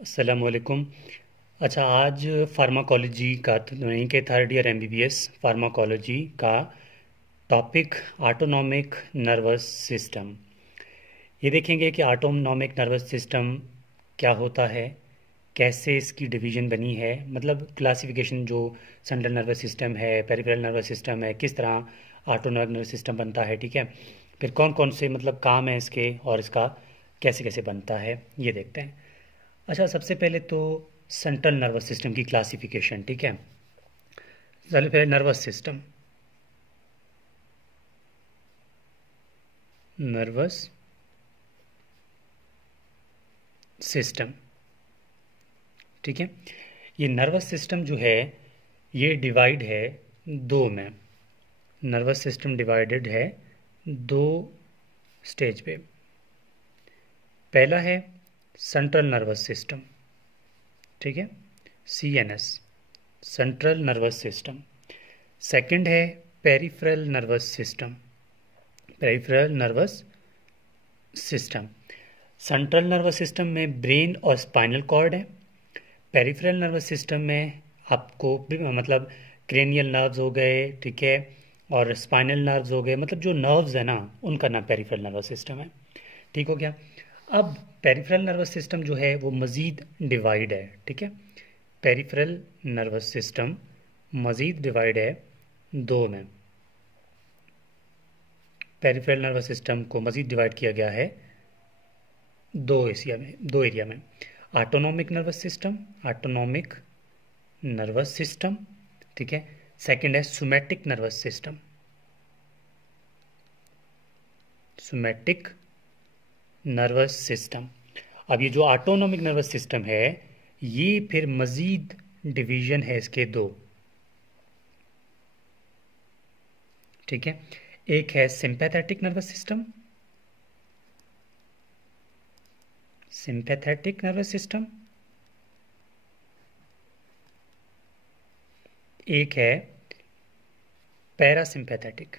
अस्सलामुअलैकुम। अच्छा, आज फार्माकोलॉजी का वहीं के थर्ड ईयर एमबीबीएस फार्माकोलॉजी का टॉपिक ऑटोनॉमिक नर्वस सिस्टम। ये देखेंगे कि ऑटोनॉमिक नर्वस सिस्टम क्या होता है, कैसे इसकी डिवीज़न बनी है, मतलब क्लासिफिकेशन जो सेंट्रल नर्वस सिस्टम है, पेरिफेरल नर्वस सिस्टम है, किस तरह ऑटोनॉमिक नर्वस सिस्टम बनता है। ठीक है, फिर कौन कौन से मतलब काम है इसके और इसका कैसे कैसे बनता है ये देखते हैं। अच्छा, सबसे पहले तो सेंट्रल नर्वस सिस्टम की क्लासिफिकेशन। ठीक है, चलिए पहले नर्वस सिस्टम। नर्वस सिस्टम, ठीक है। ये नर्वस सिस्टम जो है ये डिवाइड है दो में। नर्वस सिस्टम डिवाइडेड है दो स्टेज पे। पहला है सेंट्रल नर्वस सिस्टम, ठीक है, CNS, central nervous system. Second है peripheral nervous system, peripheral nervous system. Central nervous system में ब्रेन और स्पाइनल कॉर्ड है। पेरिफेरल नर्वस सिस्टम में आपको मतलब क्रेनियल नर्व्स हो गए, ठीक है, और स्पाइनल नर्व्स हो गए, मतलब जो नर्व्स है ना उनका नाम पेरिफेरल नर्वस सिस्टम है। ठीक हो गया। अब पेरिफेरल नर्वस सिस्टम जो है वो मज़ीद डिवाइड है, ठीक है। पेरिफेरल नर्वस सिस्टम मज़ीद डिवाइड है दो में। पेरिफेरल नर्वस सिस्टम को मज़ीद डिवाइड किया गया है दो एरिया में। Autonomic nervous system, autonomic nervous system, ठीक है। सेकंड है somatic nervous system, somatic nervous system. अब ये जो ऑटोनॉमिक नर्वस सिस्टम है ये फिर मजीद डिवीजन है इसके दो, ठीक है। एक है sympathetic nervous system, sympathetic nervous system. एक है पैरासिम्पैथेटिक,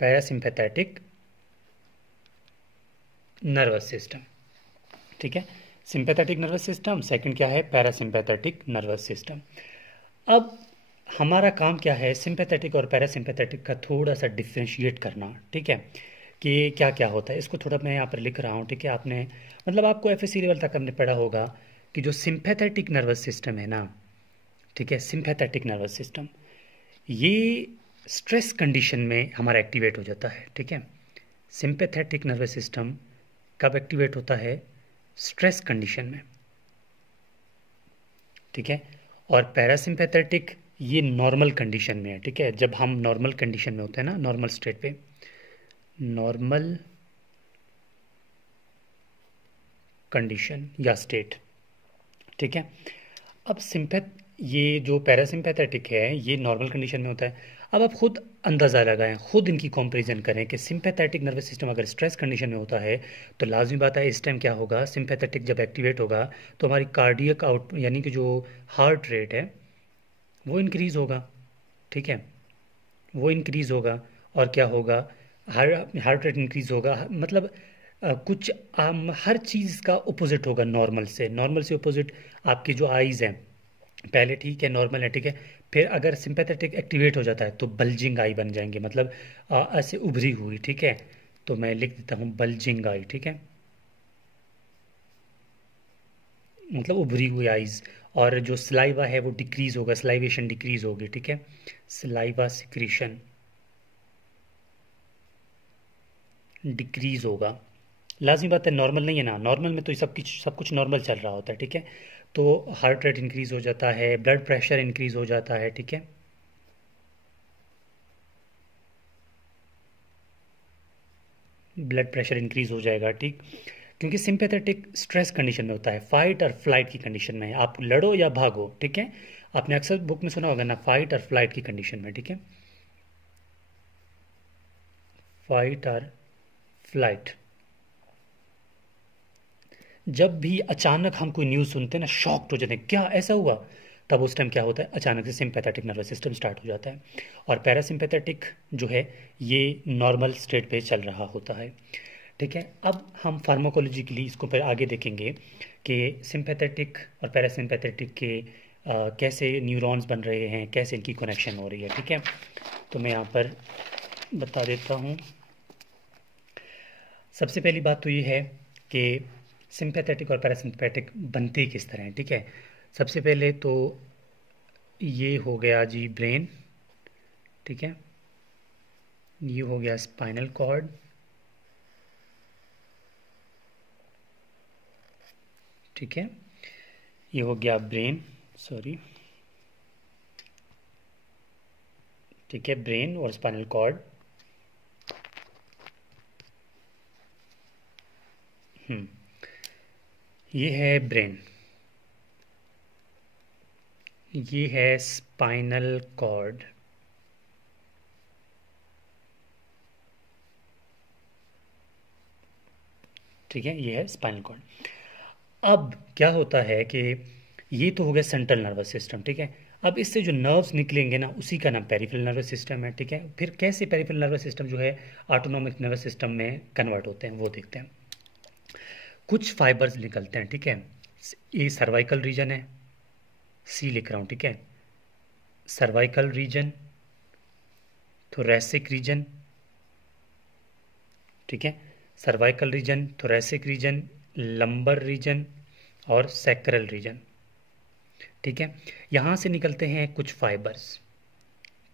पैरासिम्पैथेटिक नर्वस सिस्टम, ठीक है। सिंपैथेटिक नर्वस सिस्टम, सेकंड क्या है पैरासिम्पैथेटिक नर्वस सिस्टम। अब हमारा काम क्या है सिंपैथेटिक और पैरासिम्पैथेटिक का थोड़ा सा डिफ्रेंशिएट करना, ठीक है, कि क्या क्या होता है। इसको थोड़ा मैं यहाँ पर लिख रहा हूँ, ठीक है। आपने मतलब आपको एफएससी लेवल तक हमने पढ़ा होगा कि जो सिंपैथेटिक नर्वस सिस्टम है ना, ठीक है, सिंपैथेटिक नर्वस सिस्टम ये स्ट्रेस कंडीशन में हमारा एक्टिवेट हो जाता है, ठीक है। सिंपैथेटिक नर्वस सिस्टम कब एक्टिवेट होता है? स्ट्रेस कंडीशन में, ठीक है। और पैरासिम्पैथेटिक ये नॉर्मल कंडीशन में है, ठीक है। जब हम नॉर्मल कंडीशन में होते हैं ना, नॉर्मल स्टेट पे, नॉर्मल कंडीशन या स्टेट, ठीक है। अब ये जो पैरासिम्पैथेटिक है ये नॉर्मल कंडीशन में होता है। अब आप खुद अंदाज़ा लगाएं, खुद इनकी कंपैरिजन करें कि सिंपैथेटिक नर्वस सिस्टम अगर स्ट्रेस कंडीशन में होता है तो लाजमी बात है इस टाइम क्या होगा, सिंपैथेटिक जब एक्टिवेट होगा तो हमारी कार्डियक आउट यानी कि जो हार्ट रेट है वो इंक्रीज़ होगा, ठीक है, वो इंक्रीज़ होगा। और क्या होगा, हार्ट रेट इंक्रीज़ होगा, मतलब कुछ हर चीज़ का अपोजिट होगा नॉर्मल से। नॉर्मल से अपोजिट आपकी जो आइज़ हैं पहले ठीक है नॉर्मल है, ठीक है, फिर अगर सिंपैथेटिक एक्टिवेट हो जाता है तो बल्जिंग आई बन जाएंगे, मतलब ऐसे उभरी हुई, ठीक है। तो मैं लिख देता हूँ बल्जिंग आई, ठीक है, मतलब उभरी हुई आइज़। और जो सलाइवा है वो डिक्रीज़ होगा, सलाइवेशन डिक्रीज़ होगी, ठीक है, सलाइवा सिक्रीशन डिक्रीज़ होगा। लाजमी बात है नॉर्मल नहीं है ना, नॉर्मल में तो सब कुछ नॉर्मल चल रहा होता है, ठीक है। तो हार्ट रेट इंक्रीज़ हो जाता है, ब्लड प्रेशर इंक्रीज़ हो जाता है, ठीक है, ब्लड प्रेशर इंक्रीज़ हो जाएगा, ठीक। क्योंकि सिंपैथेटिक स्ट्रेस कंडीशन में होता है, फाइट और फ्लाइट की कंडीशन में है, आप लड़ो या भागो, ठीक है। आपने अक्सर बुक में सुना होगा ना, फाइट और फ्लाइट की कंडीशन में, ठीक है, फाइट और फ्लाइट। जब भी अचानक हम कोई न्यूज़ सुनते हैं ना, शॉक्ड हो जाते हैं, क्या ऐसा हुआ, तब उस टाइम क्या होता है, अचानक से सिंपैथेटिक नर्वस सिस्टम स्टार्ट हो जाता है। और पैरासिम्पैथेटिक जो है ये नॉर्मल स्टेट पे चल रहा होता है, ठीक है। अब हम फार्माकोलॉजिकली इसको फिर आगे देखेंगे कि सिंपैथेटिक और पैरासिम्पैथेटिक के कैसे न्यूरॉन्स बन रहे हैं, कैसे इनकी कनेक्शन हो रही है। ठीक है, तो मैं यहाँ पर बता देता हूँ। सबसे पहली बात तो ये है कि सिंपैथेटिक और पैरासिम्पैथेटिक बनते किस तरह हैं। ठीक है, सबसे पहले तो ये हो गया जी ब्रेन। ठीक है, ये हो गया स्पाइनल कॉर्ड। ठीक है, ये हो गया ब्रेन, सॉरी, ठीक है, ब्रेन और स्पाइनल कॉर्ड। ये है ब्रेन, ये है स्पाइनल कॉर्ड। ठीक है, ये है स्पाइनल कॉर्ड। अब क्या होता है कि ये तो हो गया सेंट्रल नर्वस सिस्टम। ठीक है, अब इससे जो नर्व्स निकलेंगे ना, उसी का नाम पेरिफेरल नर्वस सिस्टम है। ठीक है, फिर कैसे पेरिफेरल नर्वस सिस्टम जो है ऑटोनॉमिक नर्वस सिस्टम में कन्वर्ट होते हैं वो देखते हैं। कुछ फाइबर्स निकलते हैं। ठीक है, ये सर्वाइकल रीजन है, सी लिख रहा हूँ। ठीक है, सर्वाइकल रीजन, थोरैसिक रीजन। ठीक है, cervical region, thoracic region, lumbar region और सैक्रल रीजन। ठीक है, यहाँ से निकलते हैं कुछ फाइबर्स।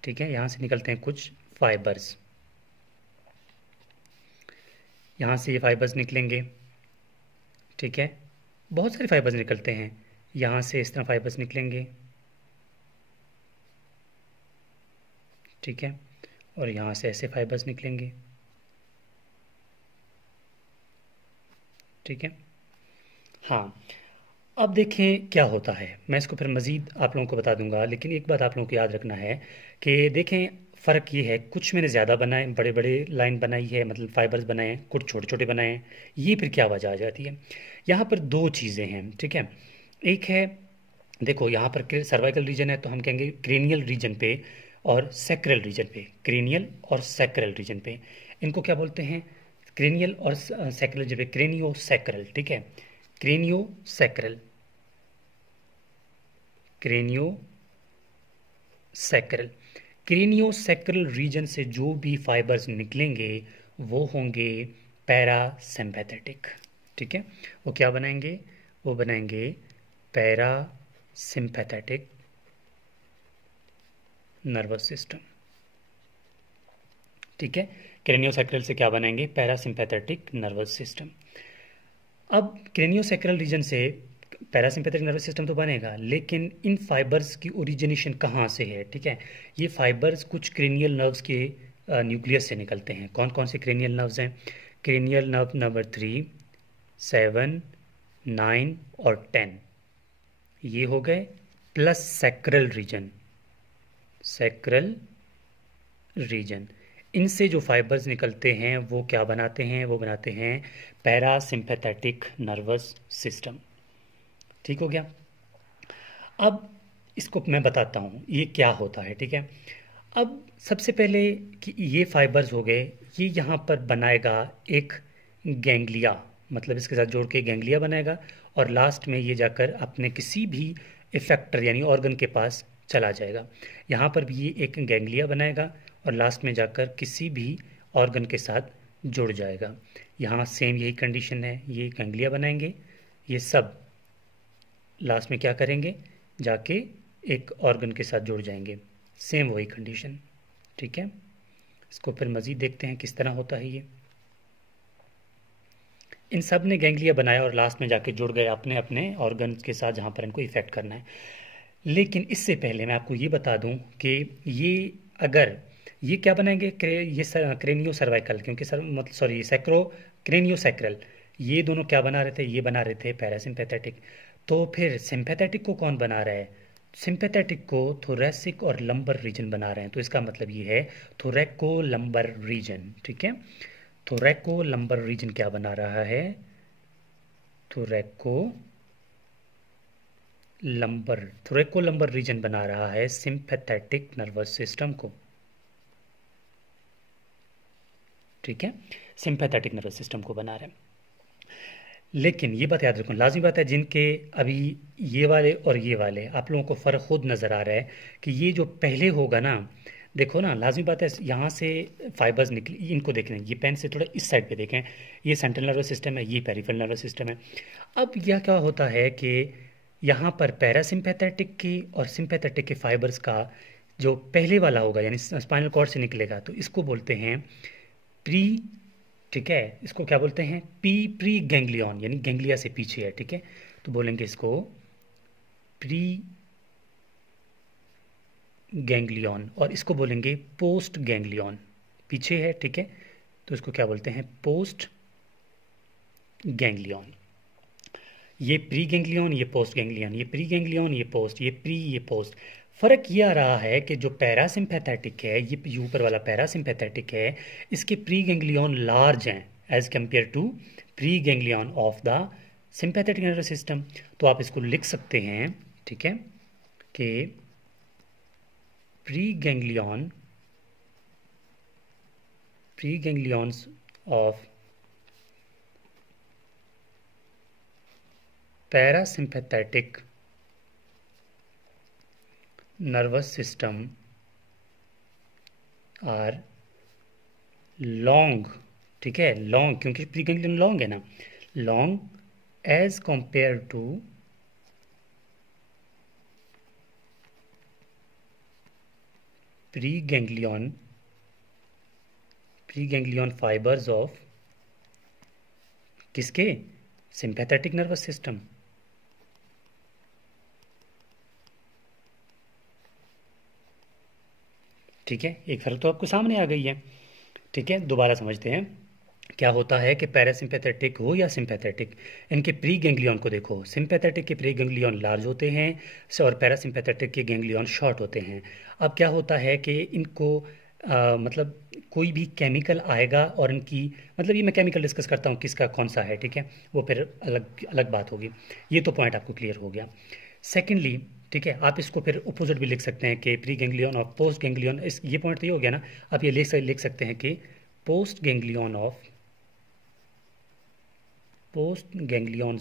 ठीक है, यहाँ से निकलते हैं कुछ फाइबर्स, यहाँ से ये फाइबर्स निकलेंगे। ठीक है, बहुत सारे फाइबर्स निकलते हैं, यहाँ से इस तरह फाइबर्स निकलेंगे। ठीक है, और यहाँ से ऐसे फाइबर्स निकलेंगे। ठीक है, हाँ, अब देखें क्या होता है। मैं इसको फिर मज़ीद आप लोगों को बता दूंगा, लेकिन एक बात आप लोगों को याद रखना है कि देखें फ़र्क ये है, कुछ मैंने ज़्यादा बनाए, बड़े बड़े लाइन बनाई है, मतलब फाइबर्स बनाए हैं, कुछ छोटे छोटे बनाए हैं। ये फिर क्या वजह आ जाती है, यहाँ पर दो चीज़ें हैं। ठीक है, एक है, देखो यहाँ पर सर्वाइकल रीजन है तो हम कहेंगे क्रेनियल रीजन पे और सैक्रल रीजन पे, क्रेनियल और सैक्रल रीजन पे। इनको क्या बोलते हैं, क्रेनियल और सैक्रल रीजन पे क्रेनियो सैक्रल। ठीक है, cranio sacral, cranio sacral. Cranio sacral region से जो भी फाइबर्स निकलेंगे वो होंगे पैरासिम्पैथेटिक। ठीक है, वो क्या बनाएंगे, वो बनाएंगे पैरासिम्पैथेटिक नर्वस सिस्टम। ठीक है, क्रेनियोसैक्रल से क्या बनाएंगे, पैरासिम्पैथेटिक नर्वस सिस्टम। अब क्रेनियोसैक्रल रीजन से पैरासिम्पैथेटिक नर्वस सिस्टम तो बनेगा, लेकिन इन फाइबर्स की ओरिजिनेशन कहाँ से है। ठीक है, ये फाइबर्स कुछ क्रेनियल नर्व्स के न्यूक्लियस से निकलते हैं। कौन कौन से क्रेनियल नर्व्स हैं, क्रेनियल नर्व नंबर 3, 7, 9 और 10, ये हो गए, plus sacral region, sacral region. इनसे जो फाइबर्स निकलते हैं वो क्या बनाते हैं, वो बनाते हैं पैरासिम्पैथेटिक नर्वस सिस्टम। ठीक हो गया। अब इसको मैं बताता हूँ ये क्या होता है। ठीक है, अब सबसे पहले कि ये फाइबर्स हो गए, ये यहाँ पर बनाएगा एक गैंग्लिया, मतलब इसके साथ जोड़ के गैंग्लिया बनाएगा, और लास्ट में ये जाकर अपने किसी भी इफेक्टर यानी ऑर्गन के पास चला जाएगा। यहाँ पर भी ये एक गैंग्लिया बनाएगा और लास्ट में जाकर किसी भी ऑर्गन के साथ जुड़ जाएगा। यहाँ सेम यही कंडीशन है, ये गैंग्लिया बनाएंगे, ये सब लास्ट में क्या करेंगे, जाके एक ऑर्गन के साथ जुड़ जाएंगे, सेम वही कंडीशन। ठीक है, इसको फिर मज़ीद देखते हैं किस तरह होता है ये। इन सब ने गैंग्लिया बनाया और लास्ट में जाके जुड़ गए अपने अपने ऑर्गन के साथ जहाँ पर इनको इफेक्ट करना है। लेकिन इससे पहले मैं आपको ये बता दूं कि ये अगर ये क्या बनाएंगे, ये क्रेनियो सर्वाइकल, क्योंकि मतलब सॉरी सैक्रो क्रेनियो सैक्रल, ये दोनों क्या बना रहे थे, ये बना रहे थे पैरासिम्पैथेटिक। तो फिर सिंपैथेटिक को कौन बना रहा है, सिंपैथेटिक को थोरैसिक और लंबर रीजन बना रहे हैं। तो इसका मतलब ये है थोरैको लंबर रीजन। ठीक है, थोरैको लंबर रीजन क्या बना रहा है, थोरैको लंबर रीजन बना रहा है सिंपैथेटिक नर्वस सिस्टम को। ठीक है, सिंपैथेटिक नर्वस सिस्टम को बना रहा है। लेकिन ये बात याद रखो, लाजमी बात है, जिनके अभी ये वाले और ये वाले आप लोगों को फ़र्क खुद नज़र आ रहा है कि ये जो पहले होगा ना, देखो ना, लाजमी बात है यहाँ से फाइबर्स निकली, इनको देखें, ये पेन से थोड़ा इस साइड पे देखें, ये सेंट्रल नर्वस सिस्टम है, ये पेरिफेरल नर्वस सिस्टम है। अब यह क्या होता है कि यहाँ पर पैरासिम्पैथेटिक की और सिंपैथेटिक के फाइबर्स का जो पहले वाला होगा यानी स्पाइनल कॉर्ड से निकलेगा, तो इसको बोलते हैं प्री, ठीक है, इसको क्या बोलते हैं, प्री गैंग्लियन, यानी गैंग्लिया से पीछे है, ठीक है, तो बोलेंगे इसको प्री गैंग्लियन, और इसको बोलेंगे पोस्ट गैंग्लियन, पीछे है, ठीक है, तो इसको क्या बोलते हैं, पोस्ट गैंग्लियन। ये प्री गैंग्लियन, ये पोस्ट गैंग्लियन, ये प्री गैंग्लियन, ये पोस्ट, ये प्री, ये पोस्ट। फर्क ये आ रहा है कि जो पैरासिम्पैथेटिक है, ये ऊपर वाला पैरासिम्पैथेटिक है, इसके प्री गैंग्लियन लार्ज हैं as compare to pre ganglion of the sympathetic nervous system. तो आप इसको लिख सकते हैं, ठीक है, कि pre ganglions of parasympathetic nervous system are long, ठीक है, लॉन्ग, क्योंकि प्री गैंग्लियन लॉन्ग है ना, long as compare to pre ganglion fibres of किसके, सिंपैथेटिक नर्वस सिस्टम। ठीक है, एक फर्क तो आपको सामने आ गई है। ठीक है, दोबारा समझते हैं क्या होता है कि पैरासिम्पैथेटिक हो या सिंपैथेटिक, इनके प्री गैंग्लियन को देखो, सिंपैथेटिक के प्री गैंग्लियन लार्ज होते हैं और पैरासिम्पैथेटिक के गैंग्लियन शॉर्ट होते हैं। अब क्या होता है कि इनको मतलब कोई भी केमिकल आएगा और इनकी, मतलब ये मैं केमिकल डिस्कस करता हूँ किसका कौन सा है, ठीक है, वो फिर अलग अलग बात होगी। ये तो पॉइंट आपको क्लियर हो गया। सेकेंडली, ठीक है, आप इसको फिर अपोजिट भी लिख सकते हैं कि प्री गैंग्लियन और पोस्ट गैंग्लियन, इस ये पॉइंट तो ये हो गया ना। आप ये लिख सकते हैं कि पोस्ट गैंग्लियंस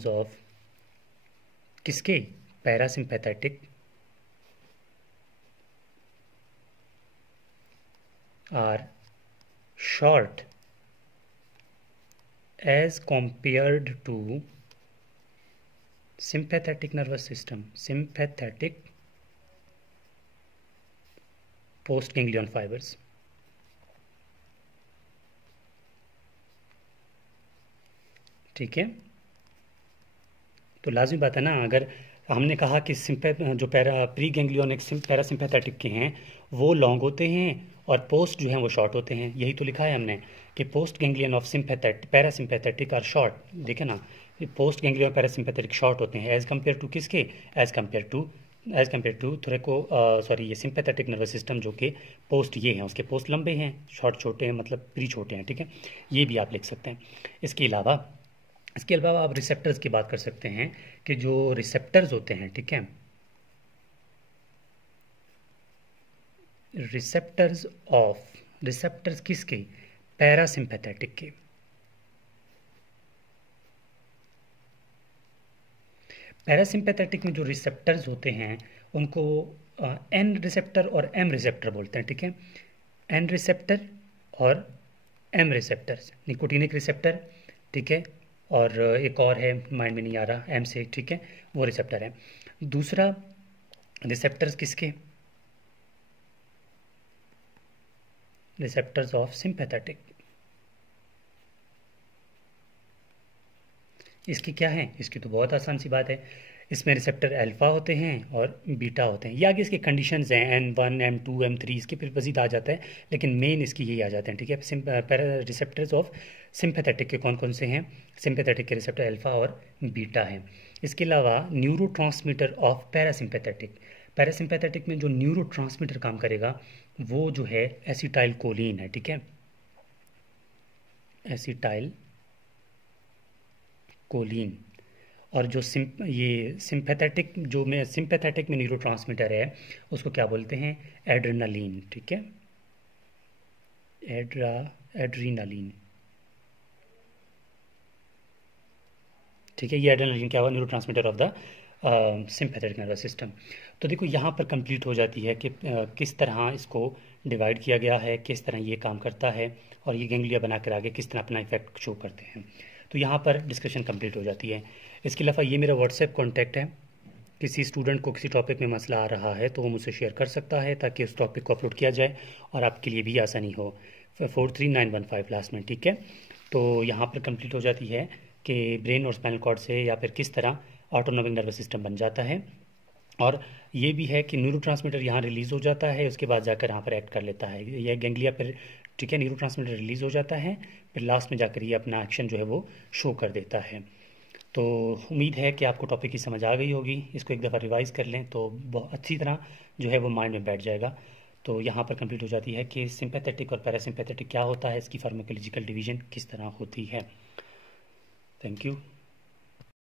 ऑफ किसके, parasympathetic are short as compared to sympathetic nervous system, sympathetic post ganglion fibers। ठीक है, तो लाजमी बात है ना, अगर हमने कहा कि जो प्री गैंग्लियन पैरासिम्पैथेटिक के हैं वो लॉन्ग होते हैं और पोस्ट जो हैं वो शॉर्ट होते हैं, यही तो लिखा है हमने कि post ganglion of parasympathetic are short. देखे ना, पोस्ट गैंग्लियन पैरासिम्पैथेटिक शॉर्ट होते हैं एज कम्पेयर टू किसके, एज कम्पेयर टू थोड़े को सॉरी, ये सिंपैथेटिक नर्वस सिस्टम जो कि पोस्ट ये हैं, उसके पोस्ट लंबे हैं, शॉर्ट छोटे हैं, मतलब प्री छोटे हैं। ठीक है, ये भी आप लिख सकते हैं। इसके अलावा आप रिसेप्टर्स की बात कर सकते हैं कि जो रिसेप्टर्स होते हैं, ठीक है, रिसेप्टर्स किसके, पैरासिम्पैथेटिक के। पैरासिम्पैथेटिक में जो रिसेप्टर्स होते हैं उनको एन रिसेप्टर और एम रिसेप्टर बोलते हैं। ठीक है, एन रिसेप्टर और एम रिसेप्टर्स, निकोटिनिक रिसेप्टर, ठीक है, और एक और है माइंड में नहीं आ रहा, एम से, ठीक है, वो रिसेप्टर है। दूसरा रिसेप्टर्स किसके, रिसेप्टर्स ऑफ सिंपैथेटिक। इसकी क्या है, इसकी तो बहुत आसान सी बात है, इसमें रिसेप्टर अल्फा होते हैं और बीटा होते हैं। ये आगे इसके कंडीशंस हैं, N1 M2 M3, इसके फिर मजीद आ जाता है, लेकिन मेन इसकी यही आ जाते हैं। ठीक है, रिसेप्टर्स ऑफ सिंपैथेटिक के कौन कौन से हैं, सिंपैथेटिक के रिसेप्टर अल्फा और बीटा हैं। इसके अलावा न्यूरो ट्रांसमीटर ऑफ पैरासिम्पैथेटिक में जो न्यूरो ट्रांसमीटर काम करेगा वो जो है एसिटाइल कोलिन है। ठीक है, एसिटाइल कोलिन। और जो सिंपैथेटिक में न्यूरो ट्रांसमीटर है उसको क्या बोलते हैं, एड्रेनालिन। ठीक है, एड्रीनालिन। ठीक है, ये एड्रेनलिन क्या हुआ, neurotransmitter of the sympathetic nervous system. तो देखो यहाँ पर कंप्लीट हो जाती है कि किस तरह इसको डिवाइड किया गया है, किस तरह ये काम करता है, और ये गैंग्लिया बनाकर आगे किस तरह अपना इफेक्ट शो करते हैं। तो यहाँ पर डिस्कशन कंप्लीट हो जाती है। इसके अलावा ये मेरा व्हाट्सएप कॉन्टैक्ट है, किसी स्टूडेंट को किसी टॉपिक में मसला आ रहा है तो वो मुझसे शेयर कर सकता है ताकि उस टॉपिक को अपलोड किया जाए और आपके लिए भी आसानी हो। 43915 लास्ट में, ठीक है। तो यहाँ पर कंप्लीट हो जाती है कि ब्रेन और स्पाइनल कॉर्ड से या फिर किस तरह ऑटोनॉमिक नर्वस सिस्टम बन जाता है, और ये भी है कि न्यूरोट्रांसमीटर यहाँ रिलीज़ हो जाता है, उसके बाद जाकर यहाँ पर एक्ट कर लेता है यह गैंग्लिया पर, ठीक है। न्यूरोट्रांसमीटर रिलीज़ हो जाता है, फिर लास्ट में जाकर ये अपना एक्शन जो है वो शो कर देता है। तो उम्मीद है कि आपको टॉपिक की समझ आ गई होगी। इसको एक दफ़ा रिवाइज़ कर लें तो बहुत अच्छी तरह जो है वो माइंड में बैठ जाएगा। तो यहाँ पर कंप्लीट हो जाती है कि सिंपैथेटिक और पैरासिम्पैथेटिक क्या होता है, इसकी फार्माकोलॉजिकल डिवीज़न किस तरह होती है। Thank you.